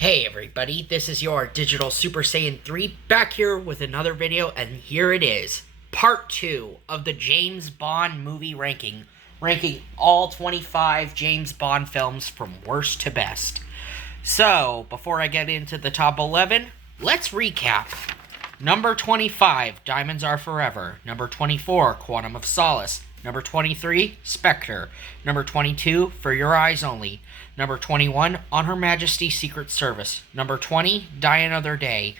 Hey everybody, this is your Digital Super Saiyan 3 back here with another video, and here it is. Part 2 of the James Bond movie ranking. Ranking all 25 James Bond films from worst to best. So, before I get into the top 11, let's recap. Number 25, Diamonds Are Forever. Number 24, Quantum of Solace. Number 23, Spectre. Number 22, For Your Eyes Only. Number 21, On Her Majesty's Secret Service. Number 20, Die Another Day.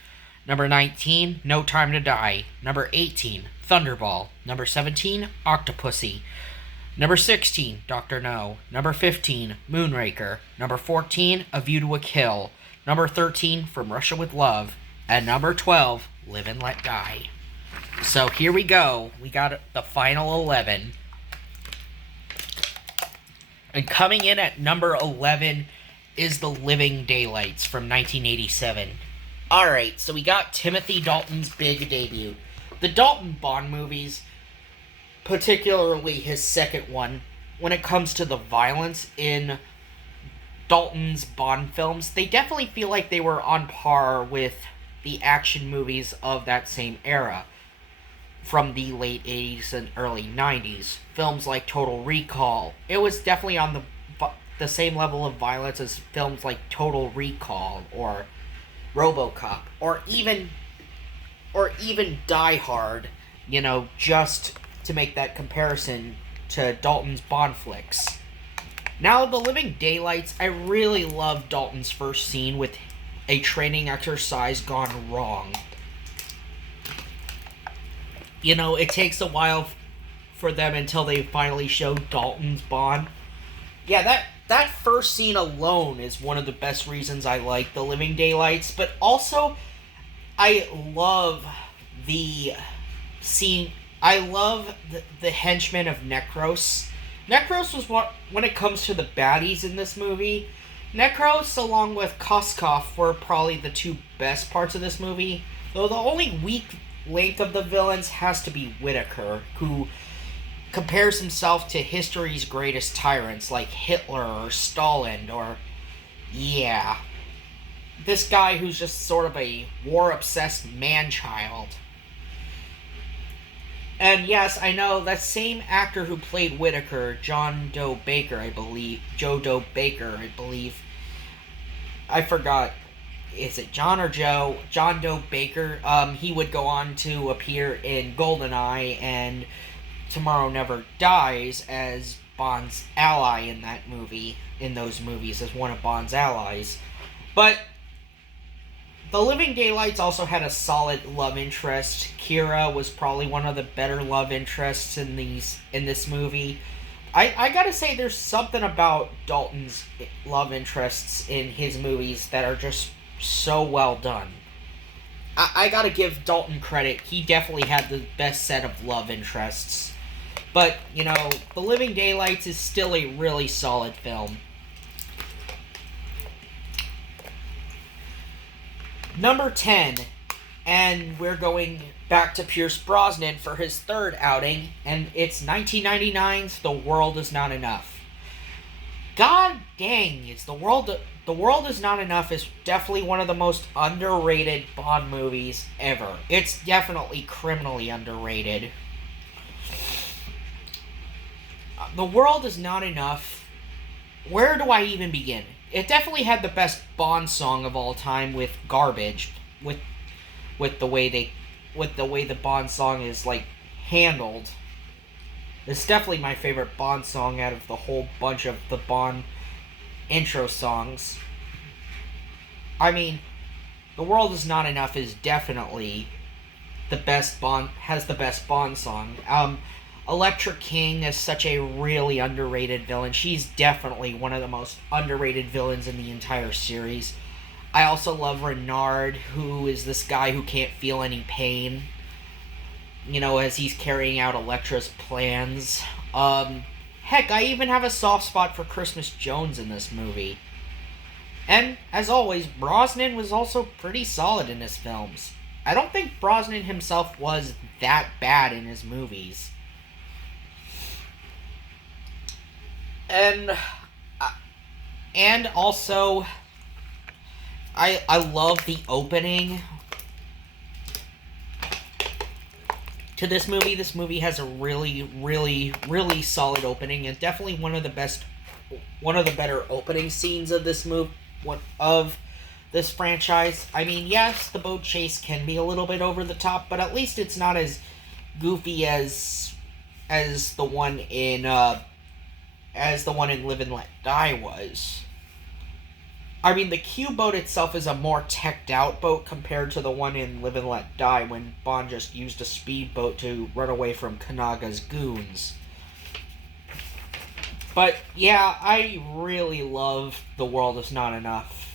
Number 19, No Time to Die. Number 18, Thunderball. Number 17, Octopussy. Number 16, Dr. No. Number 15, Moonraker. Number 14, A View to a Kill. Number 13, From Russia with Love. And number 12, Live and Let Die. So here we go. We got the final 11. And coming in at number 11 is The Living Daylights from 1987. Alright, so we got Timothy Dalton's big debut. The Dalton Bond movies, particularly his second one, when it comes to the violence in Dalton's Bond films, they definitely feel like they were on par with the action movies of that same era. From the late 80s and early 90s. Films like Total Recall. It was definitely on the same level of violence as films like Total Recall or RoboCop or even Die Hard, just to make that comparison to Dalton's Bond flicks. Now, The Living Daylights, I really love Dalton's first scene with a training exercise gone wrong. It takes a while for them until they finally show Dalton's Bond. Yeah, that first scene alone is one of the best reasons I like The Living Daylights, but also I love the scene. I love the henchman of Necros. Necros was when it comes to the baddies in this movie, Necros along with Koskov were probably the two best parts of this movie, though the only weak link of the villains has to be Whitaker, who compares himself to history's greatest tyrants like Hitler or Stalin this guy who's just sort of a war-obsessed man-child. And yes, I know, that same actor who played Whitaker, Joe Doe Baker, I believe, I forgot, is it John or Joe? John Doe Baker. He would go on to appear in GoldenEye and Tomorrow Never Dies as Bond's ally in those movies, as one of Bond's allies. But The Living Daylights also had a solid love interest. Kira was probably one of the better love interests in this movie. I gotta say, there's something about Dalton's love interests in his movies that are just so well done. I gotta give Dalton credit. He definitely had the best set of love interests. But, The Living Daylights is still a really solid film. Number 10. And we're going back to Pierce Brosnan for his third outing. And it's 1999's The World Is Not Enough. God dang, The World Is Not Enough is definitely one of the most underrated Bond movies ever. It's definitely criminally underrated. The World Is Not Enough. Where do I even begin? It definitely had the best Bond song of all time with Garbage, with the way the Bond song is handled. It's definitely my favorite Bond song out of the whole bunch of the Bond intro songs. I mean, The World Is Not Enough is definitely has the best Bond song. Elektra King is such a really underrated villain. She's definitely one of the most underrated villains in the entire series. I also love Renard, who is this guy who can't feel any pain, as he's carrying out Elektra's plans. Heck, I even have a soft spot for Christmas Jones in this movie. And, as always, Brosnan was also pretty solid in his films. I don't think Brosnan himself was that bad in his movies. And also, I love the opening to this movie. This movie has a really, really, really solid opening, and definitely one of the better opening scenes of this of this franchise. I mean, yes, the boat chase can be a little bit over the top, but at least it's not as goofy as the one in Live and Let Die was. I mean, the Q boat itself is a more teched out boat compared to the one in Live and Let Die when Bond just used a speedboat to run away from Kanaga's goons. But yeah, I really love The World Is Not Enough.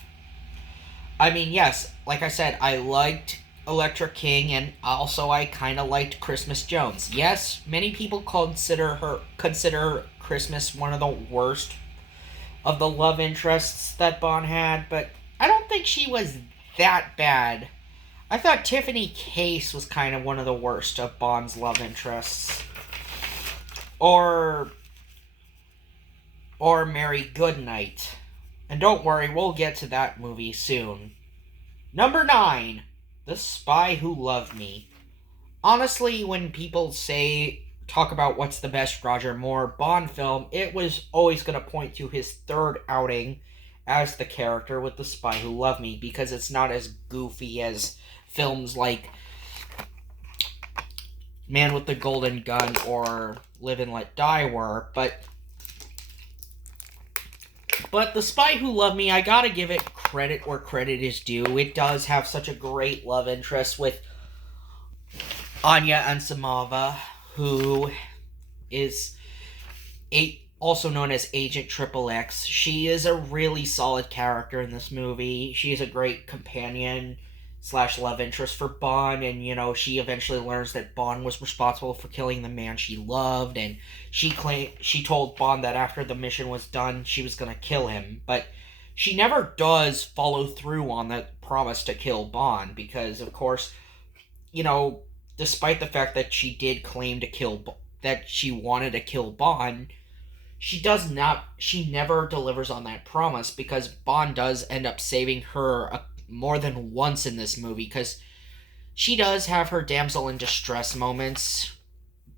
I mean, yes, like I said, I liked Electra King, and also I kind of liked Christmas Jones. Yes, many people consider Christmas one of the worst of the love interests that Bond had, but I don't think she was that bad. I thought Tiffany Case was kind of one of the worst of Bond's love interests. Or Mary Goodnight. And don't worry, we'll get to that movie soon. Number 9, The Spy Who Loved Me. Honestly, when people talk about what's the best Roger Moore Bond film, it was always going to point to his third outing as the character with The Spy Who Loved Me, because it's not as goofy as films like Man with the Golden Gun or Live and Let Die were, but The Spy Who Loved Me, I gotta give it credit where credit is due. It does have such a great love interest with Anya Ansamova, who is also known as Agent Triple X. She is a really solid character in this movie. She is a great companion / love interest for Bond, and she eventually learns that Bond was responsible for killing the man she loved, and she told Bond that after the mission was done, she was going to kill him, but she never does follow through on that promise to kill Bond, because of course, despite the fact that she did claim that she wanted to kill Bond, she never delivers on that promise, because Bond does end up saving her more than once in this movie, because she does have her damsel in distress moments,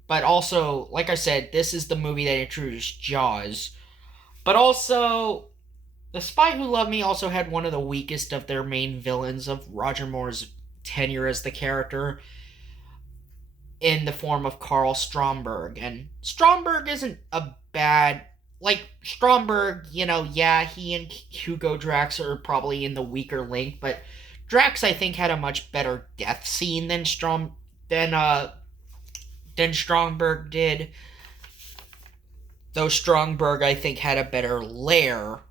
but also, like I said, this is the movie that introduced Jaws, but also, The Spy Who Loved Me also had one of the weakest of their main villains of Roger Moore's tenure as the character, in the form of Karl Stromberg. And Stromberg isn't a bad... Stromberg, he and Hugo Drax are probably in the weaker link, but Drax, I think, had a much better death scene than Stromberg did. Though Stromberg, I think, had a better lair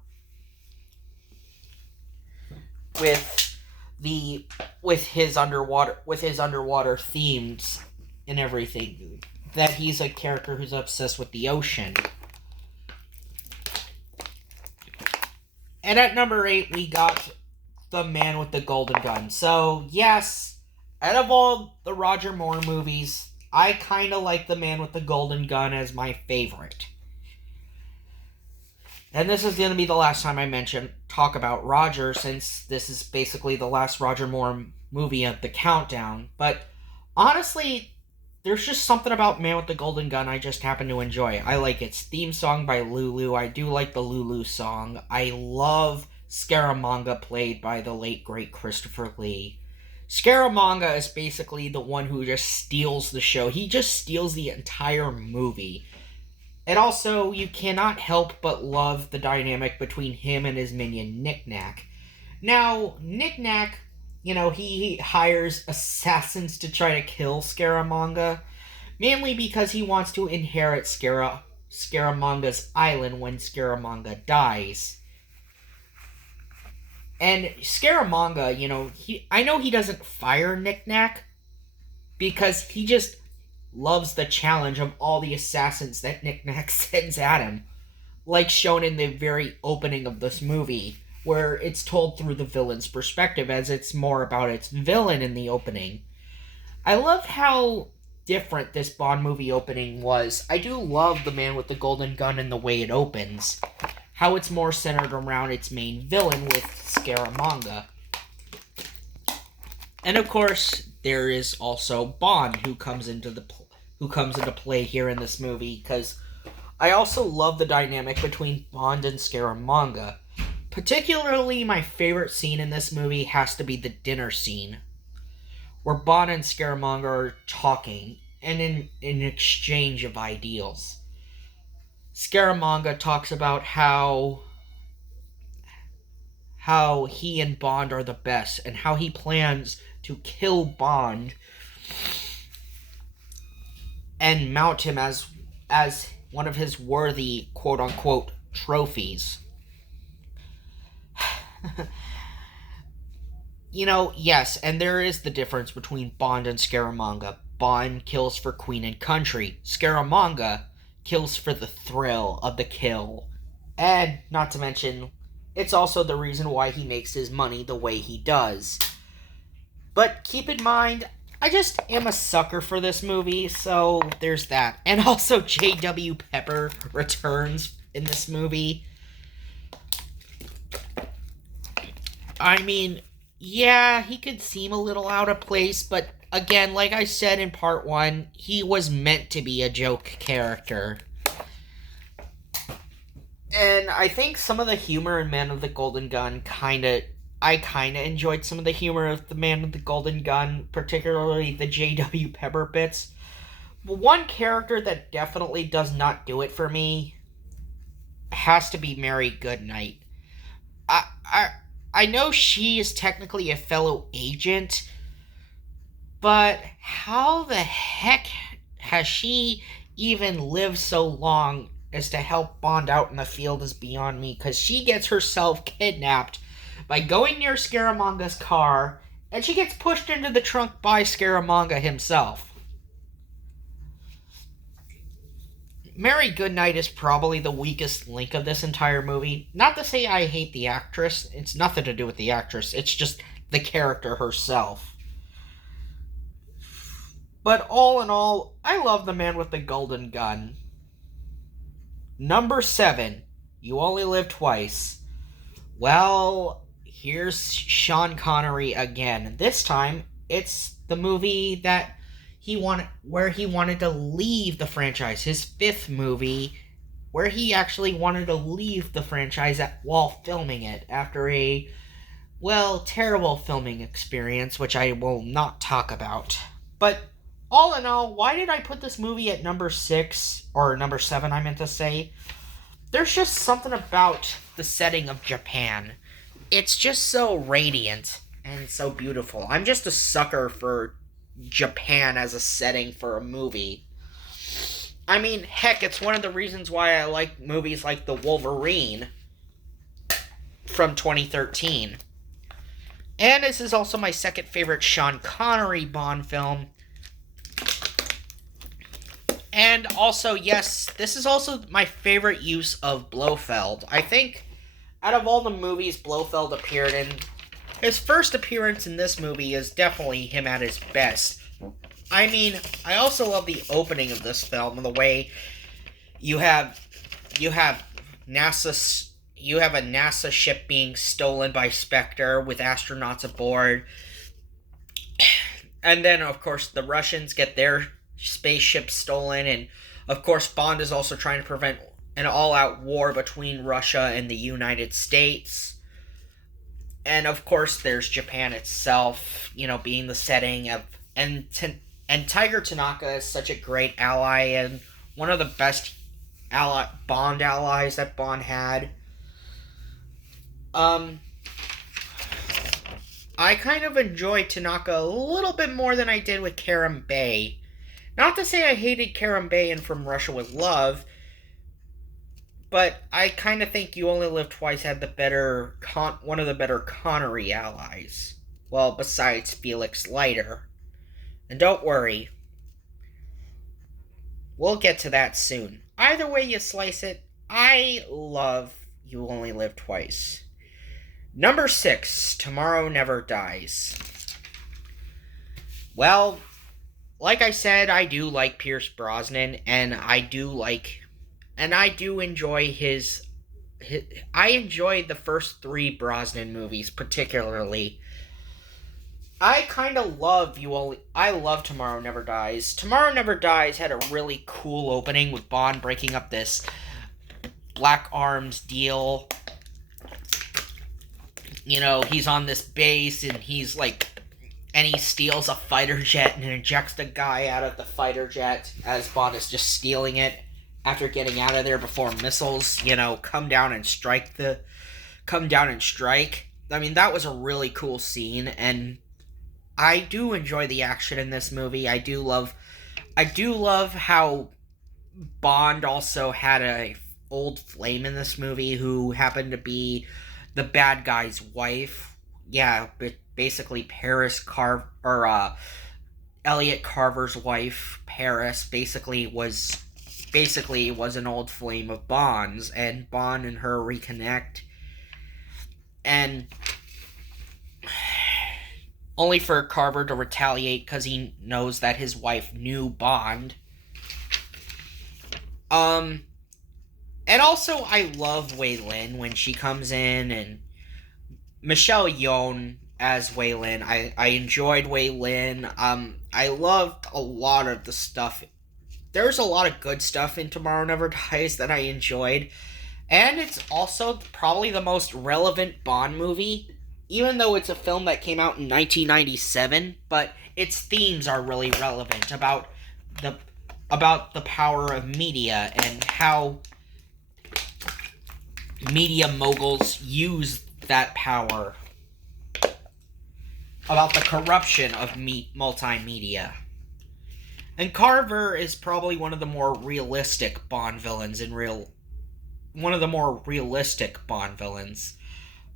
with his underwater themes and everything, that he's a character who's obsessed with the ocean. And at number 8, we got The Man with the Golden Gun. So, yes, out of all the Roger Moore movies, I kind of like The Man with the Golden Gun as my favorite. And this is going to be the last time I talk about Roger, since this is basically the last Roger Moore movie of the countdown. But honestly, there's just something about Man with the Golden Gun I just happen to enjoy. I like its theme song by Lulu. I do like the Lulu song. I love Scaramanga, played by the late, great Christopher Lee. Scaramanga is basically the one who just steals the show. He just steals the entire movie. And also, you cannot help but love the dynamic between him and his minion, Knick-Knack. Now, Knick-Knack, he hires assassins to try to kill Scaramanga, mainly because he wants to inherit Scaramanga's island when Scaramanga dies. And Scaramanga, I know he doesn't fire Knick-Knack, because he just loves the challenge of all the assassins that Knick-Knack sends at him, like shown in the very opening of this movie, where it's told through the villain's perspective, as it's more about its villain in the opening. I love how different this Bond movie opening was. I do love The Man with the Golden Gun and the way it opens. How it's more centered around its main villain with Scaramanga. And of course, there is also Bond who comes into play here in this movie, because I also love the dynamic between Bond and Scaramanga. Particularly, my favorite scene in this movie has to be the dinner scene, where Bond and Scaramanga are talking and in an exchange of ideals. Scaramanga talks about how he and Bond are the best and how he plans to kill Bond and mount him as one of his worthy quote unquote trophies. Yes, and there is the difference between Bond and Scaramanga. Bond kills for Queen and Country. Scaramanga kills for the thrill of the kill. And, not to mention, it's also the reason why he makes his money the way he does. But keep in mind, I just am a sucker for this movie, so there's that. And also, J.W. Pepper returns in this movie. I mean, yeah, he could seem a little out of place, but again, like I said in part 1, he was meant to be a joke character. And I think some of the humor in Man of the Golden Gun I kinda enjoyed some of the humor of the Man of the Golden Gun, particularly the J.W. Pepper bits. But one character that definitely does not do it for me has to be Mary Goodnight. I know she is technically a fellow agent, but how the heck has she even lived so long as to help Bond out in the field is beyond me, because she gets herself kidnapped by going near Scaramanga's car, and she gets pushed into the trunk by Scaramanga himself. Mary Goodnight is probably the weakest link of this entire movie. Not to say I hate the actress, it's nothing to do with the actress, it's just the character herself. But all in all, I love The Man with the Golden Gun. Number 7, You Only Live Twice. Well, here's Sean Connery again. This time, it's the movie that he wanted to leave the franchise. His 5th movie, where he actually wanted to leave the franchise while filming it after a, terrible filming experience, which I will not talk about. But all in all, why did I put this movie at number 6, or number 7, I meant to say? There's just something about the setting of Japan. It's just so radiant and so beautiful. I'm just a sucker for Japan as a setting for a movie. I mean, heck, it's one of the reasons why I like movies like The Wolverine from 2013. And this is also my second favorite Sean Connery Bond film. And also, yes, this is also my favorite use of Blofeld. I think out of all the movies Blofeld appeared in, his first appearance in this movie is definitely him at his best. I mean, I also love the opening of this film and the way you have a NASA ship being stolen by Spectre with astronauts aboard. And then, of course, the Russians get their spaceship stolen, and of course Bond is also trying to prevent an all-out war between Russia and the United States. And of course there's Japan itself, being the setting of, and Tiger Tanaka is such a great ally and one of the best Bond allies that Bond had. I kind of enjoy Tanaka a little bit more than I did with Kerim Bey. Not to say I hated Kerim Bey in From Russia with Love, but I kind of think You Only Live Twice had one of the better Connery allies. Well, besides Felix Leiter. And don't worry, we'll get to that soon. Either way you slice it, I love You Only Live Twice. Number 6, Tomorrow Never Dies. Well, like I said, I do like Pierce Brosnan, and I do enjoy I enjoyed the first 3 Brosnan movies particularly. I kind of love you only. I love Tomorrow Never Dies. Tomorrow Never Dies had a really cool opening with Bond breaking up this Black Arms deal. You know, he's on this base and he's like, and he steals a fighter jet and ejects the guy out of the fighter jet as Bond is just stealing it after getting out of there before missiles, come down and strike. I mean, that was a really cool scene, and I do enjoy the action in this movie. I do love how Bond also had a old flame in this movie who happened to be the bad guy's wife. Yeah, but basically Elliot Carver's wife, Paris, basically was an old flame of Bond's, and Bond and her reconnect, and only for Carver to retaliate because he knows that his wife knew Bond. Um, and also I love Wei Lin when she comes in, and Michelle Yeoh as Wei Lin. I enjoyed Wei Lin. I loved a lot of the stuff. There's a lot of good stuff in Tomorrow Never Dies that I enjoyed. And it's also probably the most relevant Bond movie, even though it's a film that came out in 1997, but its themes are really relevant the about the power of media and how media moguls use that power, about the corruption of multimedia. And Carver is probably one of the more realistic Bond villains one of the more realistic Bond villains.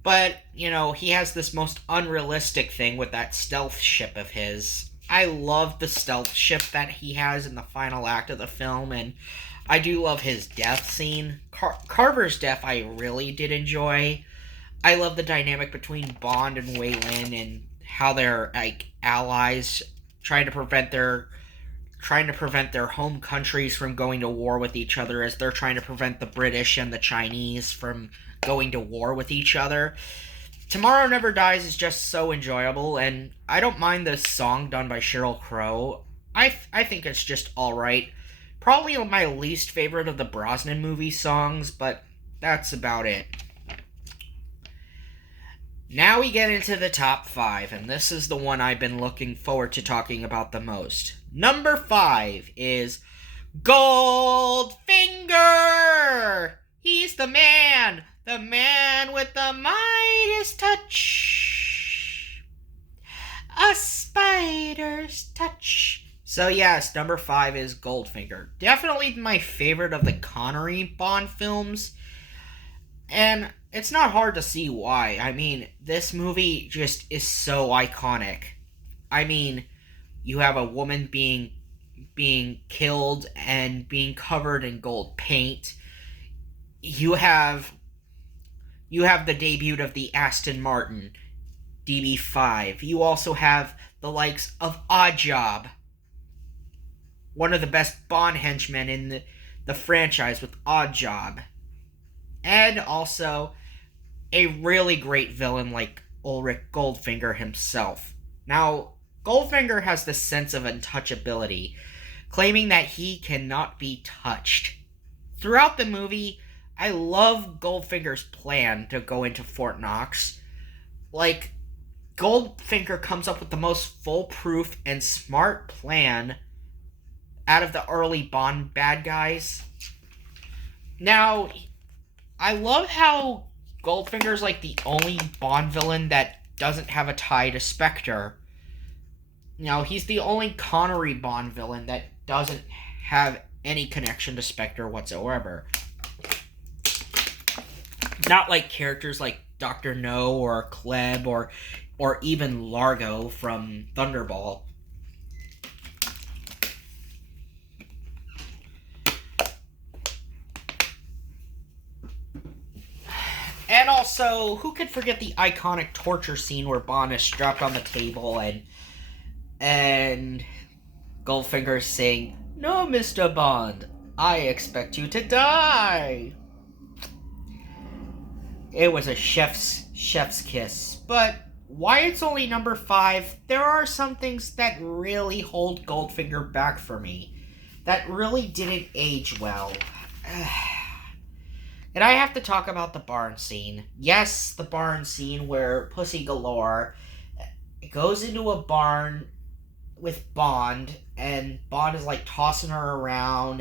But, he has this most unrealistic thing with that stealth ship of his. I love the stealth ship that he has in the final act of the film, and I do love his death scene. Carver's death I really did enjoy. I love the dynamic between Bond and Wei Lin and how they're like allies trying to prevent their home countries from going to war with each other as they're trying to prevent the British and the Chinese from going to war with each other. Tomorrow Never Dies is just so enjoyable, and I don't mind the song done by Sheryl Crow. I think it's just alright. Probably my least favorite of the Brosnan movie songs, but that's about it. Now we get into the top 5, and this is the one I've been looking forward to talking about the most. Number 5 is Goldfinger! He's the man with the Midas touch. A spider's touch. So yes, number 5 is Goldfinger. Definitely my favorite of the Connery Bond films. And it's not hard to see why. I mean, this movie just is so iconic. I mean, you have a woman being killed and being covered in gold paint. You have the debut of the Aston Martin DB5. You also have the likes of Oddjob, one of the best Bond henchmen in the franchise with Oddjob. And also a really great villain like Ulrich Goldfinger himself. Now, Goldfinger has this sense of untouchability, claiming that he cannot be touched. Throughout the movie, I love Goldfinger's plan to go into Fort Knox. Like, Goldfinger comes up with the most foolproof and smart plan out of the early Bond bad guys. Now, I love how Goldfinger's like the only Bond villain that doesn't have a tie to Spectre. He's the only Connery Bond villain that doesn't have any connection to Spectre whatsoever. Not like characters like Dr. No or Klebb or even Largo from Thunderball. And also, who could forget the iconic torture scene where Bond is strapped on the table and Goldfinger is saying, "No, Mr. Bond, I expect you to die." It was a chef's kiss, but why it's only number 5, there are some things that really hold Goldfinger back for me. That really didn't age well. And I have to talk about the barn scene. Yes, the barn scene where Pussy Galore goes into a barn with Bond, and Bond is like tossing her around,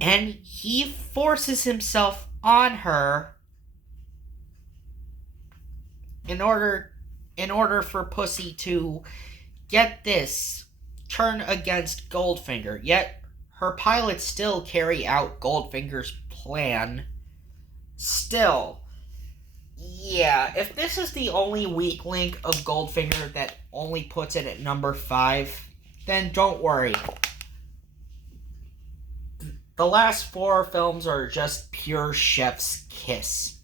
and he forces himself on her in order for Pussy to get this turn against Goldfinger. Yet her pilots still carry out Goldfinger's plan. Still, yeah, if this is the only weak link of Goldfinger that only puts it at number 5, then don't worry. The last 4 films are just pure chef's kiss.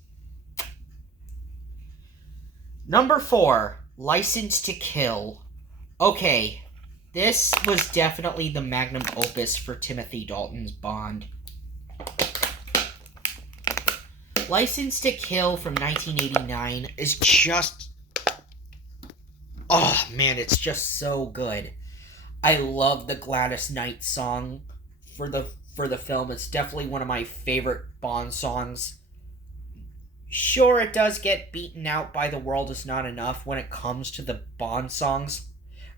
Number 4, License to Kill. Okay, this was definitely the magnum opus for Timothy Dalton's Bond. License to Kill from 1989 is just... oh man, it's just so good. I love the Gladys Knight song for the film. It's definitely one of my favorite Bond songs. Sure, it does get beaten out by The World Is Not Enough when it comes to the Bond songs.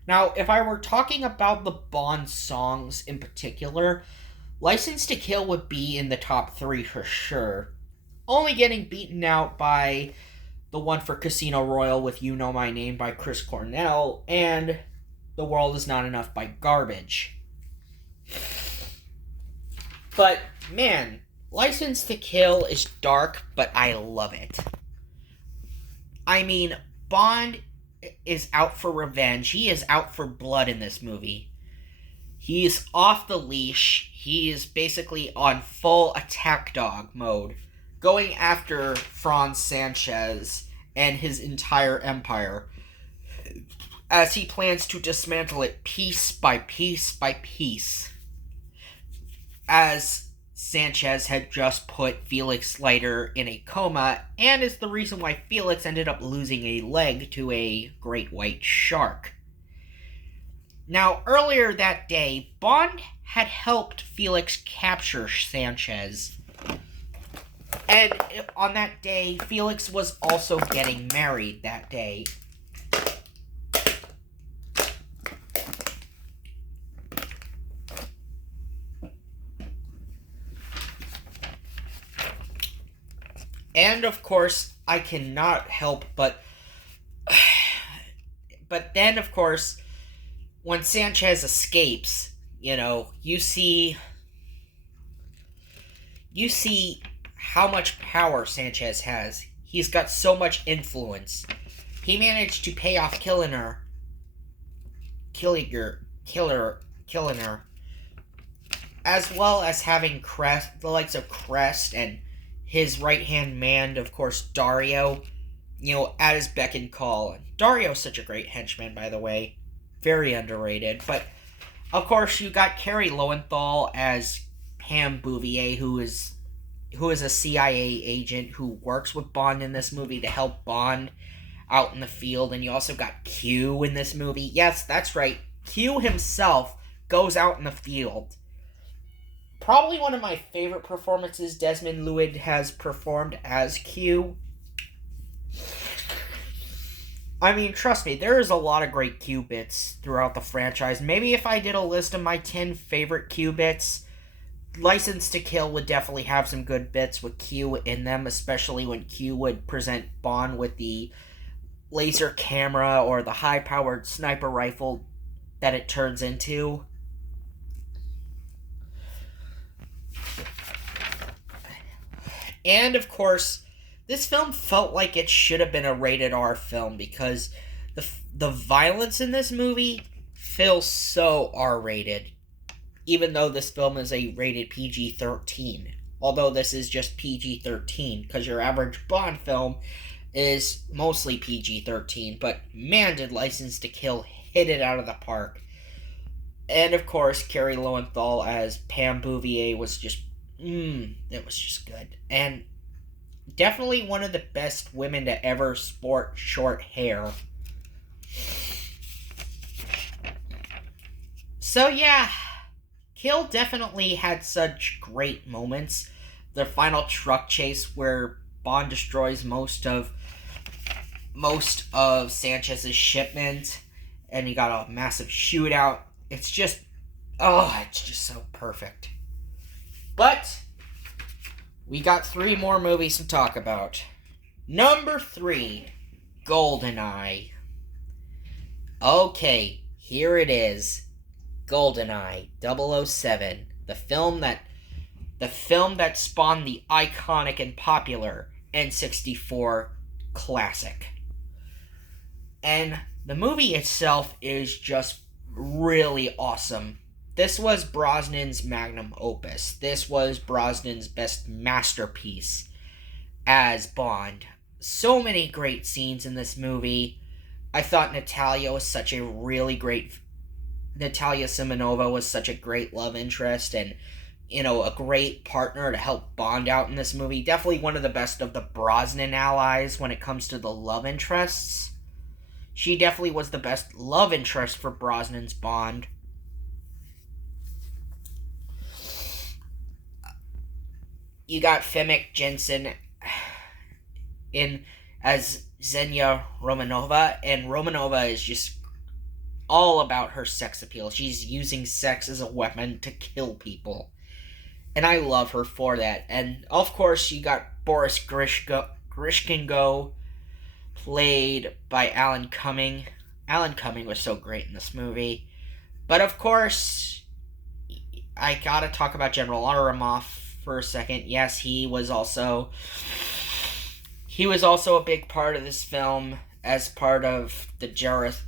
Now, if I were talking about the Bond songs in particular, License to Kill would be in the top 3 for sure. Only getting beaten out by the one for Casino Royale with You Know My Name by Chris Cornell, and The World Is Not Enough by Garbage. But, man, License to Kill is dark, but I love it. I mean, Bond is out for revenge. He is out for blood in this movie. He is off the leash. He is basically on full attack dog mode, going after Franz Sanchez and his entire empire, as he plans to dismantle it piece by piece by piece, as Sanchez had just put Felix Leiter in a coma, and is the reason why Felix ended up losing a leg to a great white shark. Now, earlier that day, Bond had helped Felix capture Sanchez, and on that day, Felix was also getting married that day. And of course, I cannot help but... but then, of course, when Sanchez escapes, you see how much power Sanchez has. He's got so much influence. He managed to pay off killing her, as well as having the likes of Crest and his right-hand man, of course, Dario, at his beck and call. Dario's such a great henchman, by the way. Very underrated. But, of course, you got Carey Lowenthal as Pam Bouvier, who is a CIA agent who works with Bond in this movie to help Bond out in the field. And you also got Q in this movie. Yes, that's right. Q himself goes out in the field. Probably one of my favorite performances Desmond Llewellyn has performed as Q. I mean, trust me, there is a lot of great Q bits throughout the franchise. Maybe if I did a list of my 10 favorite Q bits, License to Kill would definitely have some good bits with Q in them, especially when Q would present Bond with the laser camera or the high-powered sniper rifle that it turns into. And, of course, this film felt like it should have been a rated R film because the violence in this movie feels so R-rated, even though this film is a rated PG-13. Although this is just PG-13, because your average Bond film is mostly PG-13. But man, did License to Kill hit it out of the park. And, of course, Carey Lowenthal as Pam Bouvier was just... it was just good. And Definitely one of the best women to ever sport short hair. So yeah, Kill definitely had such great moments. The final truck chase where Bond destroys most of Sanchez's shipment, and you got a massive shootout. It's just so perfect. But we got three more movies to talk about. Number 3, GoldenEye. Okay, here it is. GoldenEye 007, the film that spawned the iconic and popular N64 classic. And the movie itself is just really awesome. This was Brosnan's magnum opus. This was Brosnan's best masterpiece as Bond. So many great scenes in this movie. I thought Natalia Simonova was such a great love interest and, a great partner to help Bond out in this movie. Definitely one of the best of the Brosnan allies when it comes to the love interests. She definitely was the best love interest for Brosnan's Bond. You got Femi Jensen in as Xenia Romanova, and Romanova is just all about her sex appeal. She's using sex as a weapon to kill people. And I love her for that. And of course, you got Boris Grishkingo, played by Alan Cumming. Alan Cumming was so great in this movie. But of course, I gotta talk about General Abramoff for a second. Yes, he was also a big part of this film as part of the Joss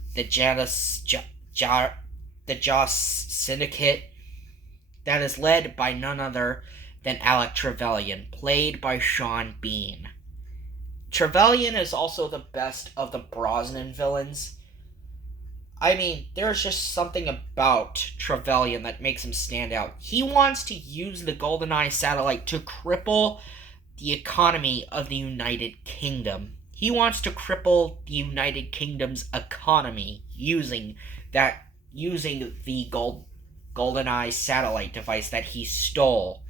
Syndicate that is led by none other than Alec Trevelyan, played by Sean Bean. Trevelyan is also the best of the Brosnan villains. I mean, there's just something about Trevelyan that makes him stand out. He wants to use the GoldenEye satellite to cripple the economy of the United Kingdom. He wants to cripple the United Kingdom's economy using the GoldenEye satellite device that he stole.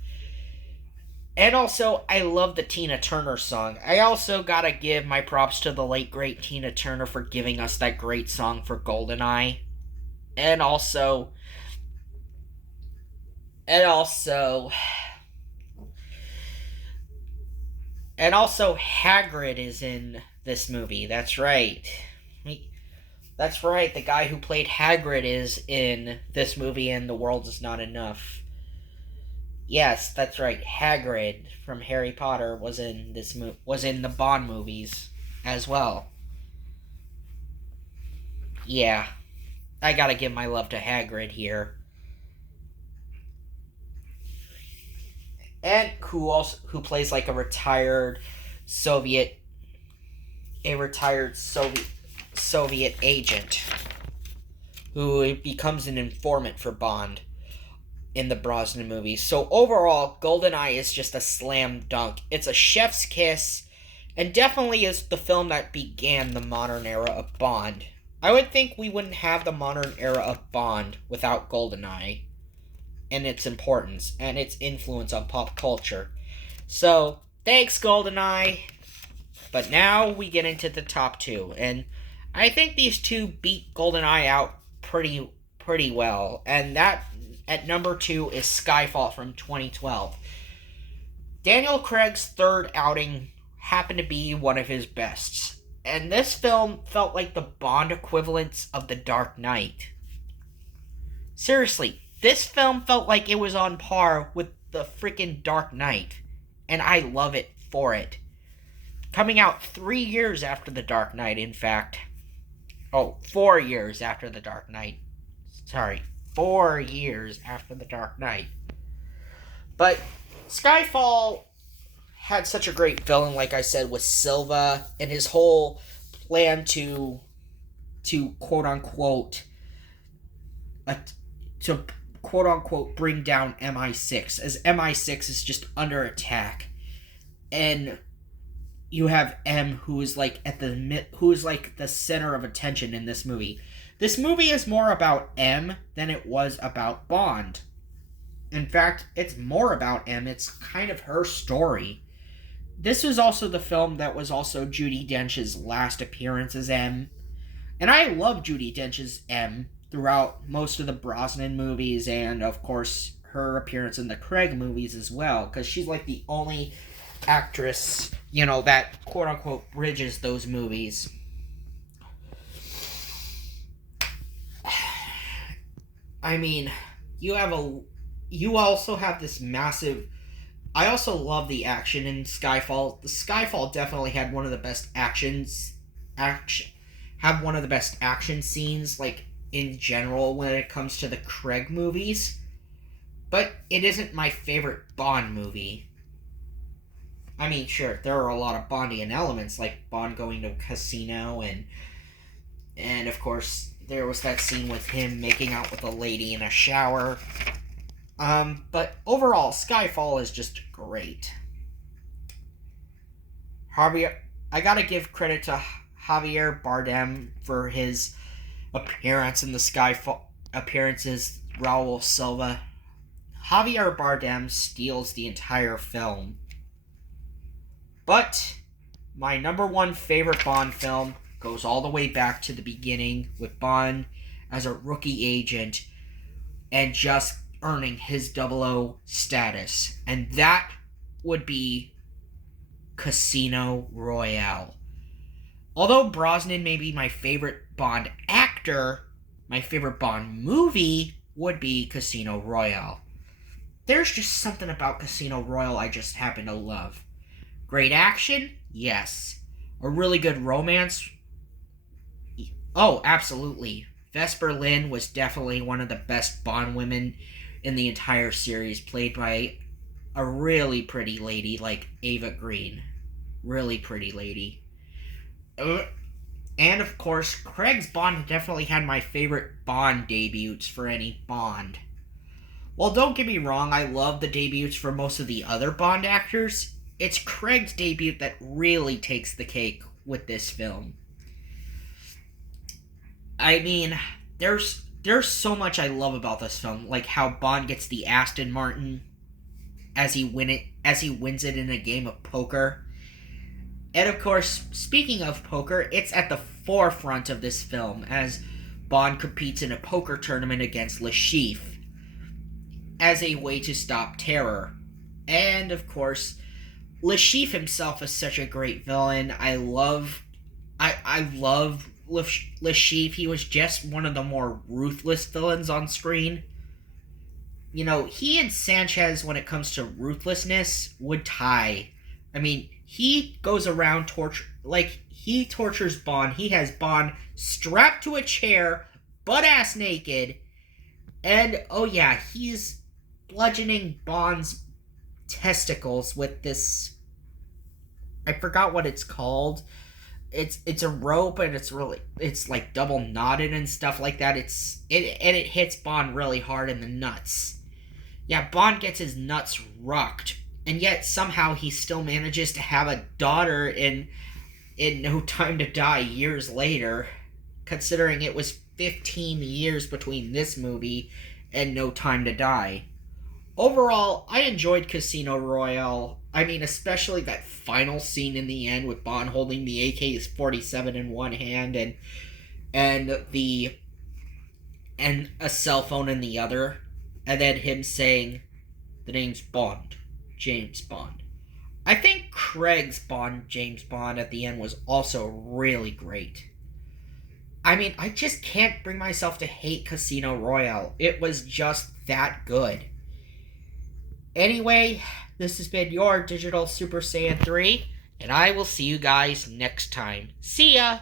And also, I love the Tina Turner song. I also gotta give my props to the late great Tina Turner for giving us that great song for GoldenEye. And also Hagrid is in this movie. That's right. That's right. The guy who played Hagrid is in this movie, and The World Is Not Enough. Yes, that's right. Hagrid from Harry Potter was in the Bond movies as well. Yeah, I gotta give my love to Hagrid here. And who plays like a retired Soviet Soviet agent who becomes an informant for Bond in the Brosnan movies. So overall, GoldenEye is just a slam dunk. It's a chef's kiss, and definitely is the film that began the modern era of Bond. I would think we wouldn't have the modern era of Bond without GoldenEye and its importance and its influence on pop culture. So, thanks GoldenEye. But now we get into the top two, and I think these two beat GoldenEye out pretty well. And that at number 2 is Skyfall from 2012. Daniel Craig's third outing happened to be one of his bests. And this film felt like the Bond equivalence of The Dark Knight. Seriously, this film felt like it was on par with the freaking Dark Knight. And I love it for it. Coming out 3 years after The Dark Knight, in fact. 4 years after The Dark Knight. Sorry, 4 years after The Dark Knight. But Skyfall had such a great villain, like I said, with Silva and his whole plan to quote unquote bring down MI6, as MI6 is just under attack. And you have M, who is like who is like the center of attention in this movie. This movie is more about M than it was about Bond. In fact, it's more about M. It's kind of her story. This was also the film that was also Judi Dench's last appearance as M. And I love Judi Dench's M throughout most of the Brosnan movies, and of course her appearance in the Craig movies as well, because she's like the only actress, that quote unquote bridges those movies. I mean, you also have this massive. I also love the action in Skyfall. The Skyfall definitely had one of the best have one of the best action scenes, like, in general when it comes to the Craig movies. But it isn't my favorite Bond movie. I mean, sure, there are a lot of Bondian elements, like Bond going to a casino, and of course, there was that scene with him making out with a lady in a shower. But overall, Skyfall is just great. I gotta give credit to Javier Bardem for his appearance in the Skyfall appearances. Raul Silva. Javier Bardem steals the entire film. But my number one favorite Bond film goes all the way back to the beginning, with Bond as a rookie agent and just earning his 00 status. And that would be Casino Royale. Although Brosnan may be my favorite Bond actor, my favorite Bond movie would be Casino Royale. There's just something about Casino Royale I just happen to love. Great action? Yes. A really good romance? Oh, absolutely. Vesper Lynd was definitely one of the best Bond women in the entire series, played by a really pretty lady like Ava Green. Really pretty lady. And of course, Craig's Bond definitely had my favorite Bond debuts for any Bond. Well, don't get me wrong, I love the debuts for most of the other Bond actors. It's Craig's debut that really takes the cake with this film. I mean, there's so much I love about this film, like how Bond gets the Aston Martin as he wins it in a game of poker. And of course, speaking of poker, it's at the forefront of this film as Bond competes in a poker tournament against Le Chiffre as a way to stop terror. And of course, Le Chiffre himself is such a great villain. I love Le Chiffre. He was just one of the more ruthless villains on screen. He and Sanchez, when it comes to ruthlessness, would tie. I mean, he goes around he tortures Bond. He has Bond strapped to a chair, butt-ass naked, and, oh yeah, he's bludgeoning Bond's testicles with this, I forgot what it's called. It's a rope, and it's like double knotted and stuff like that. It hits Bond really hard in the nuts. Yeah, Bond gets his nuts rocked, and yet somehow he still manages to have a daughter in No Time to Die years later, considering it was 15 years between this movie and No Time to Die. Overall, I enjoyed Casino Royale. I mean, especially that final scene in the end with Bond holding the AK-47 in one hand and a cell phone in the other, and then him saying the name's Bond, James Bond. I think Craig's Bond, James Bond, at the end was also really great. I mean, I just can't bring myself to hate Casino Royale. It was just that good. Anyway, this has been your Digital Super Saiyan 3, and I will see you guys next time. See ya!